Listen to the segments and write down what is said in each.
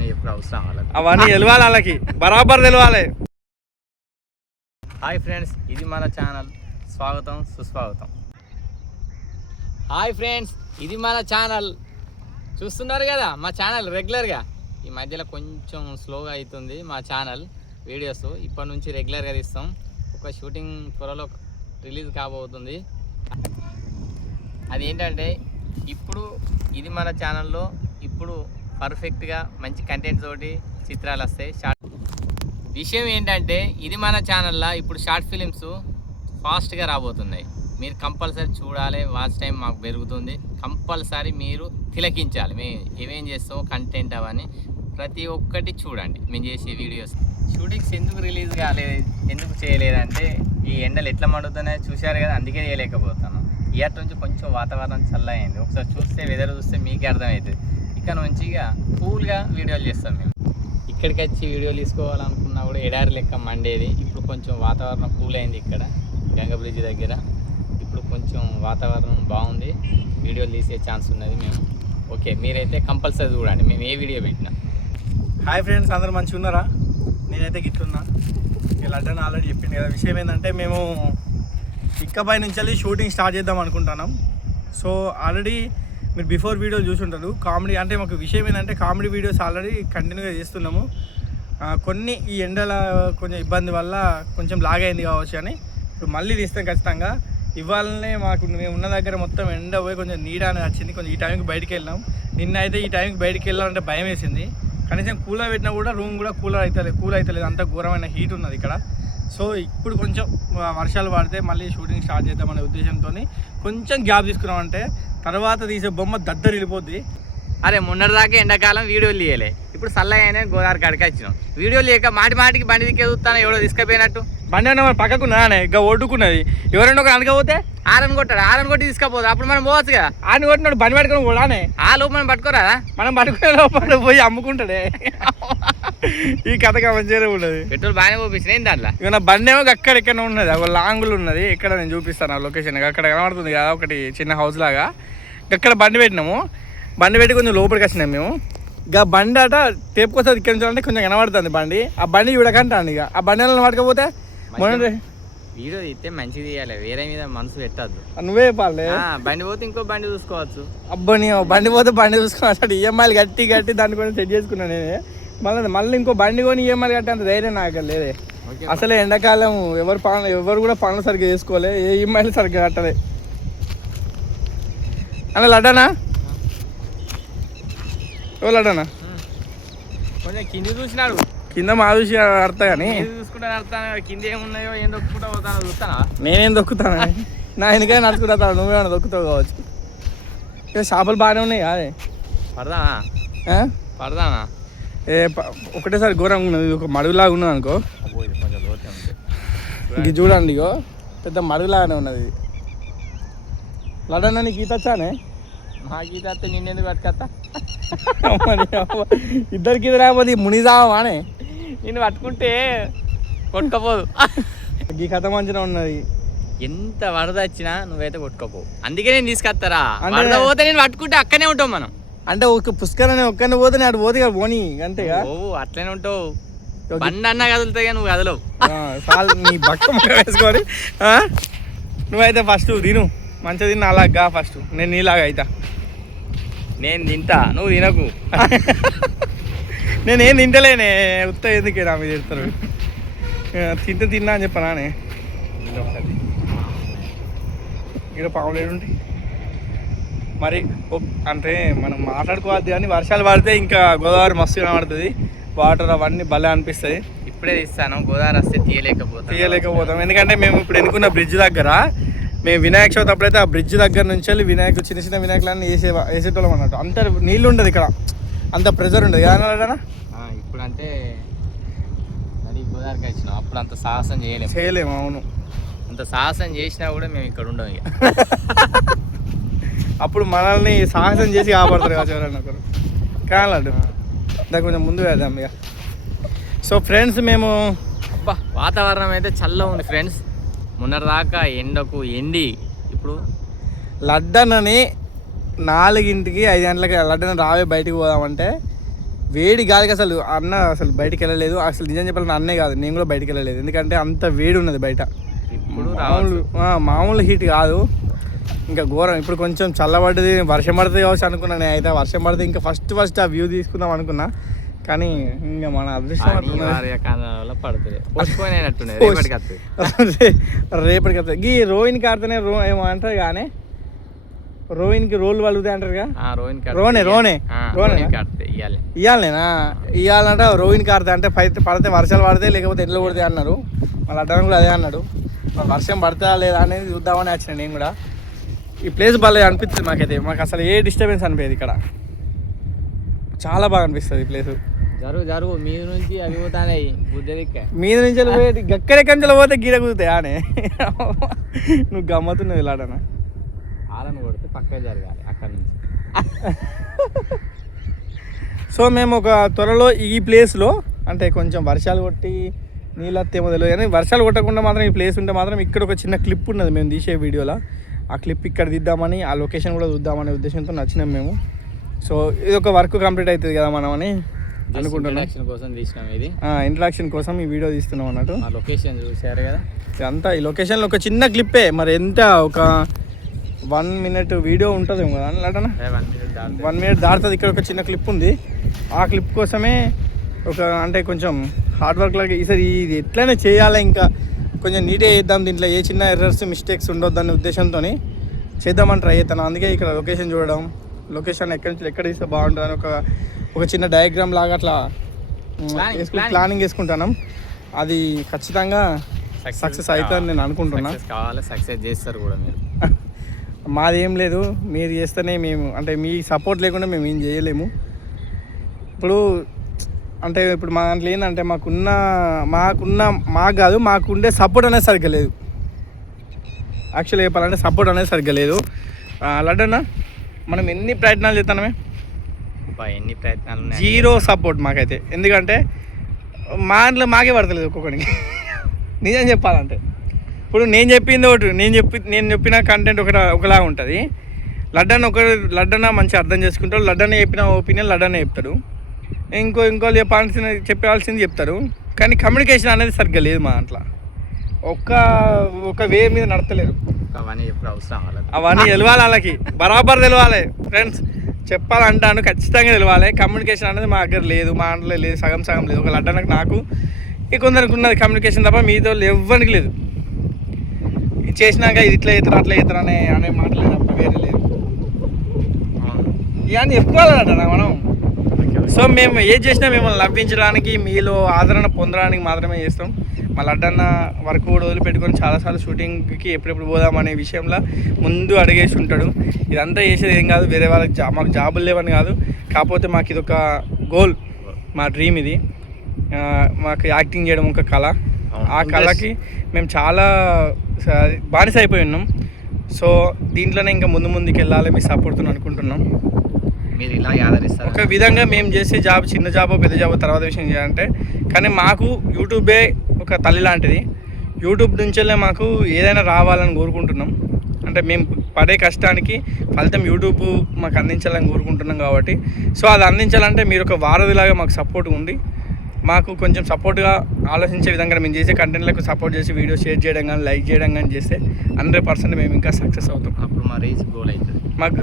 అవన్నీ ఎప్పుడు అవసరం వాళ్ళకి, అవన్నీ తెలవాలి వాళ్ళకి, బరాబర్ తెలవాలి. హాయ్ ఫ్రెండ్స్, ఇది మన ఛానల్, స్వాగతం సుస్వాగతం. హాయ్ ఫ్రెండ్స్, ఇది మన ఛానల్, చూస్తున్నారు కదా మా ఛానల్ రెగ్యులర్గా. ఈ మధ్యలో కొంచెం స్లోగా అవుతుంది మా ఛానల్ వీడియోస్, ఇప్పటి నుంచి రెగ్యులర్గా తీస్తాం. ఒక షూటింగ్ త్వరలో రిలీజ్ కాబోతుంది. అదేంటంటే ఇప్పుడు ఇది మన ఛానల్లో ఇప్పుడు పర్ఫెక్ట్గా మంచి కంటెంట్ తోటి చిత్రాలు వస్తాయి. విషయం ఏంటంటే ఇది మన ఛానల్లో ఇప్పుడు షార్ట్ ఫిలిమ్స్ ఫాస్ట్గా రాబోతున్నాయి. మీరు కంపల్సరీ చూడాలి, వాచ్ టైం మాకు పెరుగుతుంది. కంపల్సరీ మీరు తిలకించాలి. మేము ఏమేం చేస్తామో కంటెంట్ అవన్నీ ప్రతి ఒక్కటి చూడండి. మేము చేసే వీడియోస్ షూటింగ్స్ ఎందుకు రిలీజ్ కాలేదు, ఎందుకు చేయలేదంటే ఈ ఎండలు ఎట్లా మండుతున్నాయో చూశారు కదా, అందుకే చేయలేకపోతాను. ఇయర్ నుంచి కొంచెం వాతావరణం చల్లయింది. ఒకసారి చూస్తే వెదర్ చూస్తే మీకే అర్థమవుతుంది. ఇక్కడ నుంచి ఇక కూల్గా వీడియోలు చేస్తాం మేము. ఇక్కడికి వచ్చి వీడియోలు తీసుకోవాలనుకున్నా కూడా ఎడారి లెక్క మండేది. ఇప్పుడు కొంచెం వాతావరణం కూల్ అయింది ఇక్కడ గంగ బ్రిడ్జ్ దగ్గర. ఇప్పుడు కొంచెం వాతావరణం బాగుంది, వీడియోలు తీసే ఛాన్స్ ఉన్నది. మేము ఓకే, మీరైతే కంపల్సరీ చూడండి మేము ఏ వీడియో పెట్టినా. హాయ్ ఫ్రెండ్స్, అందరూ మంచిగా ఉన్నారా? నేనైతే గిట్లున్నా. ఇలా అడ్డని ఆల్రెడీ చెప్పింది కదా. విషయం ఏంటంటే మేము ఇక్కపై నుంచి వెళ్ళి షూటింగ్ స్టార్ట్ చేద్దాం అనుకుంటున్నాం. సో ఆల్రెడీ మీరు బిఫోర్ వీడియోలు చూసుంటారు. కామెడీ అంటే మాకు విషయం ఏంటంటే కామెడీ వీడియోస్ ఆల్రెడీ కంటిన్యూగా చేస్తున్నాము. కొన్ని ఈ ఎండల కొంచెం ఇబ్బంది వల్ల కొంచెం లాగ్ అయింది కావచ్చు అని ఇప్పుడు మళ్ళీ తీస్తాం ఖచ్చితంగా. ఇవాళనే మాకు మేము ఉన్న దగ్గర మొత్తం ఎండ పోయి కొంచెం నీడ అని వచ్చింది. కొంచెం ఈ టైంకి బయటికి వెళ్ళాం. నిన్న అయితే ఈ టైంకి బయటికి వెళ్ళాలంటే భయం వేసింది. కనీసం కూలర్ పెట్టినా కూడా రూమ్ కూడా కూల్ అవుతలేదు, అంత ఘోరమైన హీట్ ఉన్నది ఇక్కడ. సో ఇప్పుడు కొంచెం వర్షాలు పడితే మళ్ళీ షూటింగ్ స్టార్ట్ చేద్దామనే ఉద్దేశంతో కొంచెం గ్యాప్ తీసుకున్నామంటే తర్వాత తీసే బొమ్మ దద్దరి వెళ్ళిపోద్ది. అరే మొన్నటిదాకా ఎండాకాలం వీడియోలు తీయలే, ఇప్పుడు చల్లగానే గోదావరి కాడికి వచ్చినాం. వీడియోలు లేక మాటికి బండి దిక్కే చూస్తాను, ఎవడో తీసుకుపోయినట్టు. బండి అన్న మన పక్కకు ఉన్నానే ఇక ఒడ్డుకున్నది. ఎవరైనా ఒక అనకపోతే ఆరని కొట్టాడు, ఆరని కొట్టి తీసుకపోదు. అప్పుడు మనం పోవచ్చు కదా. ఆని కొట్టినాడు బండి పట్టుకొని కూడానే ఆ లోపు మనం పట్టుకోరా, మనం పట్టుకునే లోపల పోయి అమ్ముకుంటాడే. ఈ కథగా మంచిగానే ఉన్నది. పెట్రోల్ బాగానే పోపించిన దాంట్లో. ఇక నా బండి ఏమో అక్కడెక్కడ ఉన్నది, ఒక లాంగులు ఉన్నది. ఇక్కడ నేను చూపిస్తాను ఆ లొకేషన్. అక్కడ కనబడుతుంది కదా ఒకటి చిన్న హౌస్ లాగా. అక్కడ బండి పెట్టినాము. బండి పెట్టి కొంచెం లోపలికి వచ్చినాము మేము. ఇక బండి అట టేపుకొస్తుంది ఇక్కడ నుంచి అంటే కొంచెం కనబడుతుంది బండి. ఆ బండి చూడకంటాను. ఇక ఆ బండి పట్టుకపోతే వీడియో తీస్తే మంచిది తీయాలి, వేరే మీద మనసు పెట్టద్దు. నువ్వే చెప్పాలి. బండి పోతే ఇంకో బండి చూసుకోవచ్చు. అబ్బని బండి పోతే బండి చూసుకోవచ్చు. ఈఎంఐలు కట్టి దాన్ని కూడా సెట్ చేసుకున్నాను నేనే. మళ్ళీ ఇంకో బండి కొని ఈఎంఐలు కట్టే అంత ధైర్యం నాకు లేదే. అసలే ఎండాకాలం ఎవరు కూడా పనులు సరిగ్గా చేసుకోలే, ఏ ఈఎంఐలు సరిగ్గా కట్టలే. అన్న లడ్డానా, ఓ లడ్డానా కొంచెం కింది చూసినాడు. కింద మా చూసి అడతా కానీ చూసుకుంటా నడుతాను. కింద ఏమున్నాయో ఏం దొక్కుంటా పోతానో చూస్తానా. నేనేం దొక్కుతాను, నా ఎందుకైనా నడుచుకుంటా. నువ్వేమైనా దొక్కుతావు కావచ్చు. ఇక చేపలు బాగానే ఉన్నాయి కాదే. పడదానా ఒకటేసారి ఘోరంగా ఉన్నది. ఒక మడుగులాగా ఉన్నది అనుకో. ఇది చూడండి, ఇగో పెద్ద మడుగులాగానే ఉన్నది. లడన్నా నీకు ఈత వచ్చానే? మా గీత వస్తే నిన్నెందుకు పట్టుకొస్తా? ఇద్దరికి ఇది రాకపోతే మునిదావానే. నిన్ను పట్టుకుంటే కొట్టుకపోదు. ఈ కథ మంచిగా ఉన్నది. ఎంత వరద వచ్చినా నువ్వైతే కొట్టుకోపోవు, అందుకే నేను తీసుకొస్తారా. వరద పోతే నేను పట్టుకుంటే అక్కనే ఉంటావు మనం. అంటే ఒక పుష్కరాన్ని ఒక్కనే పోతే నేను అటు పోతే పోనీ అంతేగా. ఓ అట్లనే ఉంటావు. బండి అన్నా కదులుతాయి, నువ్వు కదలవు. నీ బక్క వేసుకొని నువ్వైతే ఫస్ట్ తిను, మంచిగా తిన్నా. అలాగా ఫస్ట్ నేను నీలాగా అవుతా. నేను తింటా, నువ్వు తినకు. నేనేం తింటలేనే, ఉత్త ఎందుకే నా మీద తిడతారు. తిన్నా అని చెప్పనానే. ఇక్కడ పావులేడు ఉంటాయి మరి. అంటే మనం మాట్లాడుకోవద్దు కానీ వర్షాలు పడితే ఇంకా గోదావరి మస్తు కనబడుతుంది. వాటర్ అవన్నీ భలే అనిపిస్తుంది. ఇప్పుడే తీస్తాను, గోదావరి వస్తే తీయలేకపోతాం. ఎందుకంటే మేము ఇప్పుడు ఎన్నుకున్న బ్రిడ్జ్ దగ్గర మేము వినాయక చవితి అప్పుడైతే ఆ బ్రిడ్జ్ దగ్గర నుంచి వెళ్ళి చిన్న చిన్న వినాయకులన్నీ వేసేటోళ్ళం అన్నట్టు. అంత నీళ్ళు ఉండదు ఇక్కడ, అంత ప్రెజర్ ఉండదు కదా. ఇప్పుడు అంటే అది గోదావరికి వచ్చినాం, అప్పుడు అంత సాహసం చేయలేము. అవును, అంత సాహసం చేసినా కూడా మేము ఇక్కడ ఉండవు. ఇక అప్పుడు మనల్ని సాహసం చేసి కాపాడతారు కదా ఎవరైనా ఒకరు. కానలాడు దానికి కొంచెం ముందు వేద్దాం ఇక. సో ఫ్రెండ్స్ మేము వాతావరణం అయితే చల్లగా ఉంది ఫ్రెండ్స్. మొన్నటిదాకా ఎండకు ఎండి ఇప్పుడు లడ్డనని 4 గంటలకి 5 గంటలకి లడ్డన రావే బయటికి పోదామంటే వేడి గాలికి అసలు అన్న అసలు బయటికి వెళ్ళలేదు. అసలు నిజం చెప్పాలంటే అన్నే కాదు, నేను కూడా బయటికి వెళ్ళలేదు. ఎందుకంటే అంత వేడి ఉన్నది బయట. ఇప్పుడు మామూలు హీట్ కాదు, ఇంకా ఘోరం. ఇప్పుడు కొంచెం చల్లబడ్డది, వర్షం పడుతుంది కావచ్చు అనుకున్నా. నేను అయితే వర్షం పడితే ఇంకా ఫస్ట్ ఆ వ్యూ తీసుకుందాం అనుకున్నా, కానీ ఇంకా మన అదృష్టం రేపటికి వస్తుంది. ఈ రోహిణికి ఆడితేనే ఏమో అంటారు కానీ రోహిణికి రోలు పలుగుతాయి అంటారుగా. రోనే ఇవ్వాలనేనా ఇవ్వాలంటే రోహిణికి ఆడితే అంటే పడితే వర్షాలు పడితే లేకపోతే ఎండలు కొడితే అన్నారు. మళ్ళీ అడ్డానికి కూడా అదే అన్నాడు. వర్షం పడతా లేదా అనేది చూద్దామని వచ్చిన నేను కూడా. ఈ ప్లేస్ బాగా అనిపిస్తుంది మాకైతే. మాకు అసలు ఏ డిస్టర్బెన్స్ అనిపించదు ఇక్కడ, చాలా బాగా అనిపిస్తుంది ఈ ప్లేస్. జరుగు మీద నుంచి అవి పోతాయి మీద నుంచి పోయి గక్కడెక్కడి పోతే గీడ కుదుతాయి ఆనే. నువ్వు గమ్మతున్నావు ఇలాడనా. ఆలను కొడితే పక్కగా జరగాలి అక్కడ నుంచి. సో మేము ఒక త్వరలో ఈ ప్లేస్లో అంటే కొంచెం వర్షాలు కొట్టి నీళ్ళేమో తెలియదు కానీ వర్షాలు కొట్టకుండా మాత్రం ఈ ప్లేస్ ఉంటే మాత్రం ఇక్కడ ఒక చిన్న క్లిప్ ఉన్నది మేము తీసే వీడియోలో. ఆ క్లిప్ ఇక్కడ తీద్దామని, ఆ లొకేషన్ కూడా చూద్దామనే ఉద్దేశంతో నచ్చినాం మేము. సో ఇది ఒక వర్క్ కంప్లీట్ అవుతుంది కదా మనం అని అనుకుంటున్నాం. ఇంట్రడక్షన్ కోసం ఈ వీడియో తీస్తున్నాం అన్నట్టు. లొకేషన్ చూసారు కదా, అంతా ఈ లొకేషన్లో ఒక చిన్న క్లిప్పే. మరి ఎంత ఒక 1 minute వీడియో ఉంటుంది కదా అన్నట్టు. 1 minute దాటుతుంది. ఇక్కడ ఒక చిన్న క్లిప్ ఉంది. ఆ క్లిప్ కోసమే ఒక అంటే కొంచెం హార్డ్ వర్క్ లాగా ఈసారి ఇది ఎట్లయినా చేయాలి, ఇంకా కొంచెం నీట్గా చేద్దాం, దీంట్లో ఏ చిన్న ఎర్రర్స్ మిస్టేక్స్ ఉండొద్దనే ఉద్దేశంతో చేద్దామని ట్రై చేస్తాను. అందుకే ఇక్కడ లొకేషన్ చూడడం, లొకేషన్ ఎక్కడి నుంచి ఎక్కడ తీస్తే బాగుంటుంది అని ఒక చిన్న డయాగ్రామ్ లాగా అట్లా ప్లానింగ్ వేసుకుంటాను. అది ఖచ్చితంగా సక్సెస్ అవుతుందని నేను అనుకుంటున్నా. సక్సెస్ చేస్తారు కూడా మీరు. మాది ఏం లేదు, మీరు చేస్తేనే మేము, అంటే మీ సపోర్ట్ లేకుండా మేము ఏం చేయలేము. ఇప్పుడు అంటే ఇప్పుడు మా దాంట్లో ఏంటంటే మాకు కాదు, మాకుండే సపోర్ట్ అనేది సరిగ్గా లేదు. యాక్చువల్గా చెప్పాలంటే సపోర్ట్ అనేది సరిగ్గా లేదు. లడ్డన్నా మనం ఎన్ని ప్రయత్నాలు చేస్తున్నామే, ఎన్ని ప్రయత్నాలు, 0 సపోర్ట్ మాకైతే. ఎందుకంటే మా దాంట్లో మాకే పడతలేదు ఒక్కొక్కడికి. నిజం చెప్పాలంటే ఇప్పుడు నేను చెప్పింది ఒకటి, నేను చెప్పిన కంటెంట్ ఒకలా ఉంటుంది. లడ్డన్న మంచిగా అర్థం చేసుకుంటాడు. లడ్డన్న చెప్పిన ఒపీనియన్ లడ్డన్న చెప్తాడు. ఇంకోళ్ళు చెప్పాల్సింది చెప్తారు. కానీ కమ్యూనికేషన్ అనేది సరిగ్గా లేదు మా దాంట్లో. ఒక వే మీద నడతలేరు. అవన్నీ తెలవాలి వాళ్ళకి, బరాబర్ తెలవాలి ఫ్రెండ్స్. చెప్పాలంటాను ఖచ్చితంగా తెలవాలి. కమ్యూనికేషన్ అనేది మా దగ్గర లేదు, మా దాంట్లో లేదు, సగం లేదు. ఒక లడ్డన్నకు నాకు కొందరికి ఉన్నది కమ్యూనికేషన్ తప్ప మీతో ఎవ్వరికి లేదు. చేసినాక ఇది ఇట్లా అవుతారు అట్లా అవుతారు అనే మాట లేదు తప్ప వేరే లేదు. ఇవన్నీ చెప్పుకోవాలట మనం. సో మేము ఏది చేసినా మిమ్మల్ని నవ్వించడానికి, మీలో ఆదరణ పొందడానికి మాత్రమే చేస్తాం. మా లడ్డన్న వర్క్ కూడా వదిలిపెట్టుకొని చాలాసార్లు షూటింగ్కి ఎప్పుడెప్పుడు పోదామనే విషయంలో ముందు అడిగేసి ఉంటాడు. ఇదంతా చేసేది ఏం కాదు, వేరే వాళ్ళకి మాకు జాబులు లేవని కాదు. కాకపోతే మాకు ఇది ఒక గోల్, మా డ్రీమ్ ఇది. మాకు యాక్టింగ్ చేయడం ఒక కళ. ఆ కళకి మేము చాలా బానిస అయిపోయి ఉన్నాం. సో దీంట్లోనే ఇంకా ముందుకు వెళ్ళాలి మీ సపోర్ట్తో అనుకుంటున్నాం. మీరు ఇలా ఆదరిస్తారు. ఒక విధంగా మేము చేసే జాబ్ చిన్న జాబో పెద్ద జాబో తర్వాత విషయం చేయాలంటే, కానీ మాకు యూట్యూబే ఒక తల్లి లాంటిది. యూట్యూబ్ నుంచెల్లే మాకు ఏదైనా రావాలని కోరుకుంటున్నాం. అంటే మేము పడే కష్టానికి ఫలితం యూట్యూబ్ మాకు అందించాలని కోరుకుంటున్నాం కాబట్టి. సో అది అందించాలంటే మీరు ఒక వారధిలాగా మాకు సపోర్ట్ ఉండి మాకు కొంచెం సపోర్ట్గా ఆలోచించే విధంగా మేము చేసే కంటెంట్లకు సపోర్ట్ చేసి వీడియో షేర్ చేయడం కానీ లైక్ చేయడం కానీ చేస్తే 100% మేము ఇంకా సక్సెస్ అవుతాం. అప్పుడు మా రీచ్ గోల్ అవుతుంది.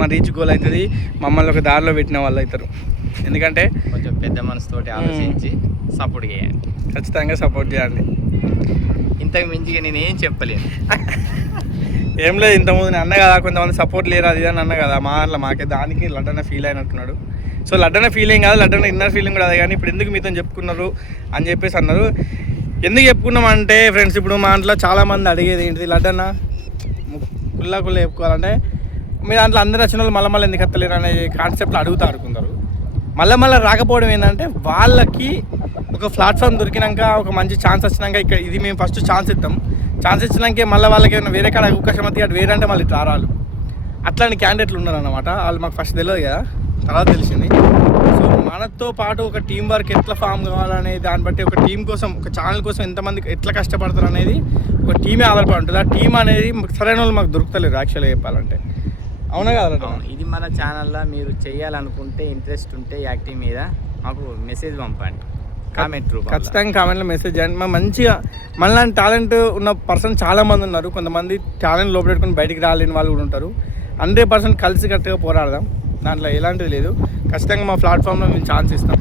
మా రీచ్ గోల్ అవుతుంది. మమ్మల్ని ఒక దారిలో పెట్టిన వాళ్ళు అవుతారు. ఎందుకంటే కొంచెం పెద్ద మనసుతోటి ఆలోచించి సపోర్ట్ చేయండి. ఖచ్చితంగా సపోర్ట్ చేయండి. ఇంతకు మించిగా నేను ఏం చెప్పలేను. ఏం లేదు, ఇంతకుముందు నేను అన్న కదా కొంతమంది సపోర్ట్ లేరు అది అని అన్న కదా. మాకే దానికి లడ్డన్న ఫీల్ అయినట్టున్నాడు. సో లడ్డన్న ఫీలింగ్ కాదు, లడ్డన్న ఇన్నర్ ఫీలింగ్ కూడా అదే. కానీ ఇప్పుడు ఎందుకు మీతో చెప్పుకున్నారు అని చెప్పేసి అన్నారు. ఎందుకు చెప్పుకున్నామంటే ఫ్రెండ్స్, ఇప్పుడు మా దాంట్లో చాలామంది అడిగేది ఏంటిది, లడ్డన్న కుల్లా చెప్పుకోవాలంటే మీ దాంట్లో అందరు వచ్చిన వాళ్ళు మళ్ళీ ఎందుకు ఎత్తలేరు అనే కాన్సెప్ట్లో అడుగుతారు కొందరు. మళ్ళీ రాకపోవడం ఏంటంటే వాళ్ళకి ఒక ప్లాట్ఫామ్ దొరికినాక, ఒక మంచి ఛాన్స్ వచ్చినాక, ఇక్కడ ఇది మేము ఫస్ట్ ఛాన్స్ ఇస్తాం. ఛాన్స్ ఇచ్చినాకే మళ్ళీ వాళ్ళకి ఏమైనా వేరే కాడ అవకాశం అయితే అటు వేరే అంటే మళ్ళీ రారాలు అట్లాంటి క్యాండిడేట్లు ఉన్నారు అన్నమాట. వాళ్ళు మాకు ఫస్ట్ తెలియదు కదా, తర్వాత తెలిసింది. సో మనతో పాటు ఒక టీం వర్క్ ఎట్లా ఫామ్ కావాలనే దాన్ని బట్టి, ఒక టీం కోసం, ఒక ఛానల్ కోసం ఎంతమంది ఎట్లా కష్టపడతారు అనేది ఒక టీమే ఆధారపడి ఉంటుంది. ఆ టీం అనేది సరైన వాళ్ళు మాకు దొరుకుతలేరు యాక్చువల్గా చెప్పాలంటే. అవునా కదా? ఇది మన ఛానల్లో మీరు చేయాలనుకుంటే, ఇంట్రెస్ట్ ఉంటే యాక్టింగ్ మీద మాకు మెసేజ్ పంపండి కామెంట్ రూపంలో. ఖచ్చితంగా కామెంట్లో మెసేజ్ చేయండి. మా మంచిగా మనలాంటి టాలెంట్ ఉన్న పర్సన్ చాలామంది ఉన్నారు. కొంతమంది టాలెంట్ లోపలెట్టుకుని బయటికి రాలేని వాళ్ళు కూడా ఉంటారు. 100% కలిసి కట్టుగా పోరాడదాం, దాంట్లో ఎలాంటిది లేదు. ఖచ్చితంగా మా ప్లాట్ఫామ్లో మేము ఛాన్స్ ఇస్తాం.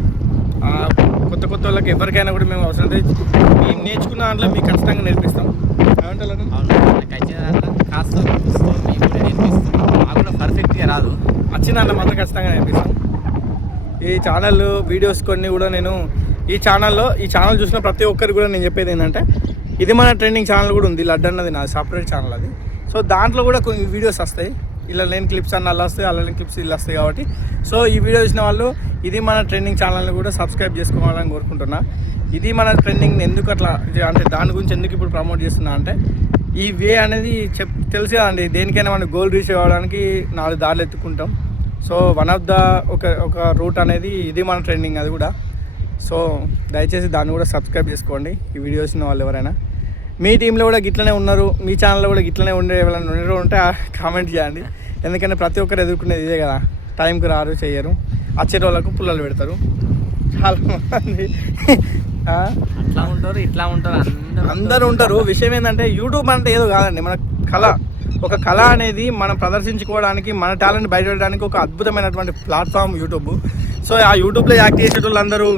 కొత్త కొత్త వాళ్ళకి ఎవరికైనా కూడా మేము అవసరం అయితే మేము నేర్చుకున్న దాంట్లో మీకు ఖచ్చితంగా నేర్పిస్తాం. ఏమంటారు? కాస్త మేము కూడా నేర్పిస్తాం. మాకు కూడా పర్ఫెక్ట్గా రాదు, వచ్చిన దాంట్లో మాత్రం ఖచ్చితంగా నేర్పిస్తాం. ఈ ఛానల్ వీడియోస్ కొన్ని కూడా నేను ఈ ఛానల్ చూసిన ప్రతి ఒక్కరికి కూడా నేను చెప్పేది ఏంటంటే, ఇది మన ట్రెండింగ్ ఛానల్ కూడా ఉంది. లడ్డు అన్నది నా సపరేట్ ఛానల్ అది. సో దాంట్లో కూడా కొన్ని వీడియోస్ వస్తాయి. ఇలా లేని క్లిప్స్ అన్న అలా వస్తాయి, అలా లేని క్లిప్స్ ఇలా వస్తాయి. కాబట్టి సో ఈ వీడియో చూసిన వాళ్ళు ఇది మన ట్రెండింగ్ ఛానల్ని కూడా సబ్స్క్రైబ్ చేసుకోవాలని కోరుకుంటున్నా. ఇది మన ట్రెండింగ్ ఎందుకు అట్లా అంటే దాని గురించి ఎందుకు ఇప్పుడు ప్రమోట్ చేస్తున్నా అంటే, ఈ వే అనేది తెలుసు కదండి, దేనికైనా మనం గోల్ రీచ్ అవ్వడానికి 4 దారులు ఎత్తుకుంటాం. సో వన్ ఆఫ్ ద ఒక రూట్ అనేది ఇది మన ట్రెండింగ్ అది కూడా. సో దయచేసి దాన్ని కూడా సబ్స్క్రైబ్ చేసుకోండి. ఈ వీడియో చూసిన వాళ్ళు ఎవరైనా మీ టీంలో కూడా గిట్లనే ఉన్నారు, మీ ఛానల్లో కూడా గిట్లనే ఎవరైనా ఉంటే కామెంట్ చేయండి. ఎందుకంటే ప్రతి ఒక్కరు ఎదుర్కొనేది ఇదే కదా, టైంకి రారు, చెయ్యరు, వచ్చేటోళ్ళకు పుల్లలు పెడతారు చాలామంది. అట్లా ఉంటారు, ఇట్లా ఉంటారు, అందరూ ఉంటారు. విషయం ఏంటంటే యూట్యూబ్ అంటే ఏదో కాదండి, మన కళ. ఒక కళ అనేది మనం ప్రదర్శించుకోవడానికి, మన టాలెంట్ బయటపెట్టడానికి ఒక అద్భుతమైనటువంటి ప్లాట్ఫామ్ యూట్యూబ్. సో ఆ యూట్యూబ్లో యాక్ట్ చేసేటోళ్ళు అందరూ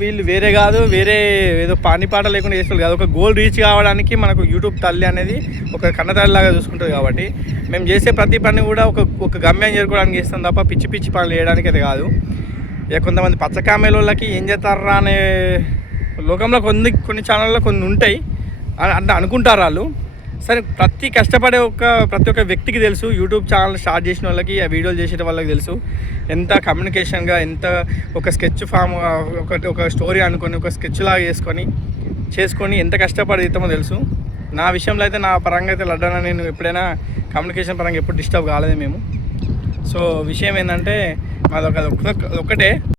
వీళ్ళు వేరే కాదు, వేరే ఏదో పాట లేకుండా చేసేవాళ్ళు కాదు. ఒక గోల్ రీచ్ కావడానికి మనకు యూట్యూబ్ తల్లి అనేది ఒక కన్నతల్లిలాగా చూసుకుంటుంది. కాబట్టి మేము చేసే ప్రతి పని కూడా ఒక గమ్యం చేరుకోవడానికి చేస్తాం తప్ప పిచ్చి పిచ్చి పనులు చేయడానికి అది కాదు. ఇక కొంతమంది పచ్చకామెలోళ్ళకి ఏం చేస్తారా అనే లోకంలో కొన్ని ఛానల్లో కొన్ని ఉంటాయి అంటే అనుకుంటారు వాళ్ళు. సరే, ప్రతి ఒక్క వ్యక్తికి తెలుసు, యూట్యూబ్ ఛానల్ స్టార్ట్ చేసిన వాళ్ళకి, ఆ వీడియోలు చేసే వాళ్ళకి తెలుసు ఎంత కమ్యూనికేషన్గా, ఎంత ఒక స్కెచ్ ఫామ్, ఒక స్టోరీ అనుకొని ఒక స్కెచ్ లాగా చేసుకొని ఎంత కష్టపడి ఇస్తామో తెలుసు. నా విషయంలో అయితే, నా పరంగా అయితే లడ్డాన నేను ఎప్పుడైనా కమ్యూనికేషన్ పరంగా ఎప్పుడు డిస్టర్బ్ కాలేదు మేము. సో విషయం ఏంటంటే మాది ఒకటే,